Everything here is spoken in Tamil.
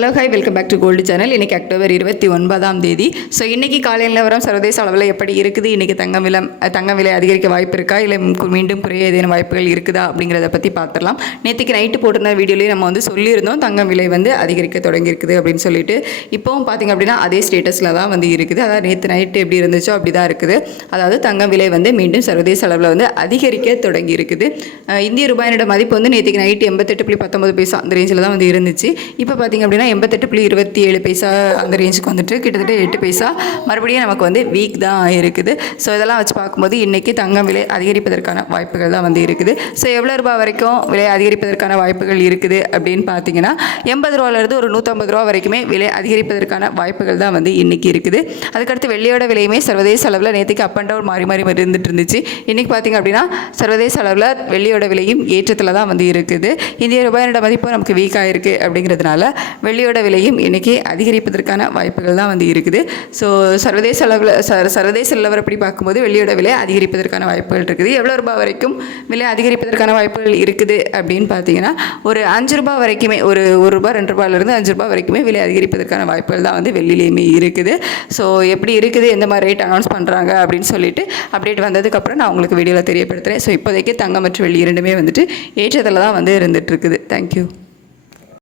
Hello hi welcome back to gold channel. இன்றைக்கி அக்டோபர் 29ஆம் தேதி. ஸோ இன்றைக்கி காலை நிலவரம் சர்வதேச அளவில் எப்படி இருக்குது, இன்றைக்கி தங்கம் விலை அதிகரிக்க வாய்ப்பு இருக்கா, இல்லை மீண்டும் குறைய ஏதேனும் வாய்ப்புகள் இருக்குதா அப்படிங்கிறத பற்றி பார்த்துடலாம். நேற்றுக்கு நைட்டு போட்டிருந்த வீடியோலேயே நம்ம வந்து சொல்லியிருந்தோம் தங்கம் விலை வந்து அதிகரிக்க தொடங்கியிருக்குது அப்படின்னு சொல்லிட்டு. இப்போவும் பார்த்திங்க அப்படின்னா அதே ஸ்டேட்டஸில் தான் வந்து இருக்குது. அதாவது நேற்று நைட்டு எப்படி இருந்துச்சோ அப்படி தான் இருக்குது. அதாவது தங்கம் விலை வந்து மீண்டும் சர்வதேச அளவில் வந்து அதிகரிக்க தொடங்கி இருக்குது. இந்திய ரூபாயினோட மதிப்பு வந்து நேற்றுக்கு நைட்டு 88.19 அந்த ரேஞ்சில் தான் வந்து இருந்துச்சு. இப்போ பார்த்திங்க அப்படின்னா 88.27 அந்த ரேஞ்சுக்கு வந்துட்டு கிட்டத்தட்ட 8 மறுபடியும் நமக்கு வந்து வீக் தான் இருக்குது. ஸோ இதெல்லாம் வச்சு பார்க்கும்போது இன்றைக்கி தங்கம் விலை அதிகரிப்பதற்கான வாய்ப்புகள் தான் வந்து இருக்குது. ஸோ எவ்வளோ ரூபா வரைக்கும் விலை அதிகரிப்பதற்கான வாய்ப்புகள் இருக்குது அப்படின்னு பார்த்தீங்கன்னா 80 ரூபாலேருந்து ஒரு 150 ரூபா வரைக்குமே விலை அதிகரிப்பதற்கான வாய்ப்புகள் தான் வந்து இன்றைக்கி இருக்குது. அதுக்கடுத்து வெள்ளியோட விலையுமே சர்வதேச அளவில் நேற்றுக்கு அப் அண்ட் டவுன் மாறி இருந்துட்டு இருந்துச்சு. இன்றைக்கி பார்த்திங்க அப்படின்னா சர்வதேச அளவில் வெள்ளியோட விலையும் ஏற்றத்தில் தான் வந்து இருக்குது. இந்திய ரூபாயோட மதிப்பு நமக்கு வீக்காக இருக்குது அப்படிங்கிறதுனால வெள்ளியோட விலையும் இன்றைக்கி அதிகரிப்பதற்கான வாய்ப்புகள் தான் வந்து இருக்குது. ஸோ சர்வதேச நிலவரப்படி பார்க்கும்போது வெள்ளியோட விலை அதிகரிப்பதற்கான வாய்ப்புகள் இருக்குது. எவ்வளோ ரூபாய் வரைக்கும் விலை அதிகரிப்பதற்கான வாய்ப்புகள் இருக்குது அப்படின்னு பார்த்தீங்கன்னா ஒரு 5 ரூபாய் வரைக்குமே, ஒரு ரூபாய் 2 ரூபாயிலிருந்து 5 ரூபாய் வரைக்குமே விலை அதிகரிப்பதற்கான வாய்ப்புகள் தான் வந்து வெள்ளியிலையுமே இருக்குது. ஸோ எப்படி இருக்குது, எந்த மாதிரி ரேட் அனௌன்ஸ் பண்ணுறாங்க அப்படின்னு சொல்லிட்டு அப்டேட் வந்ததுக்கப்புறம் நான் உங்களுக்கு வீடியோவில் தெரியப்படுத்துகிறேன். ஸோ இப்போதைக்கு தங்கம் மற்றும் வெள்ளி இரண்டுமே வந்துட்டு ஏற்றத்தில் தான் வந்து இருந்துகிட்டு இருக்குது. தேங்க்யூ.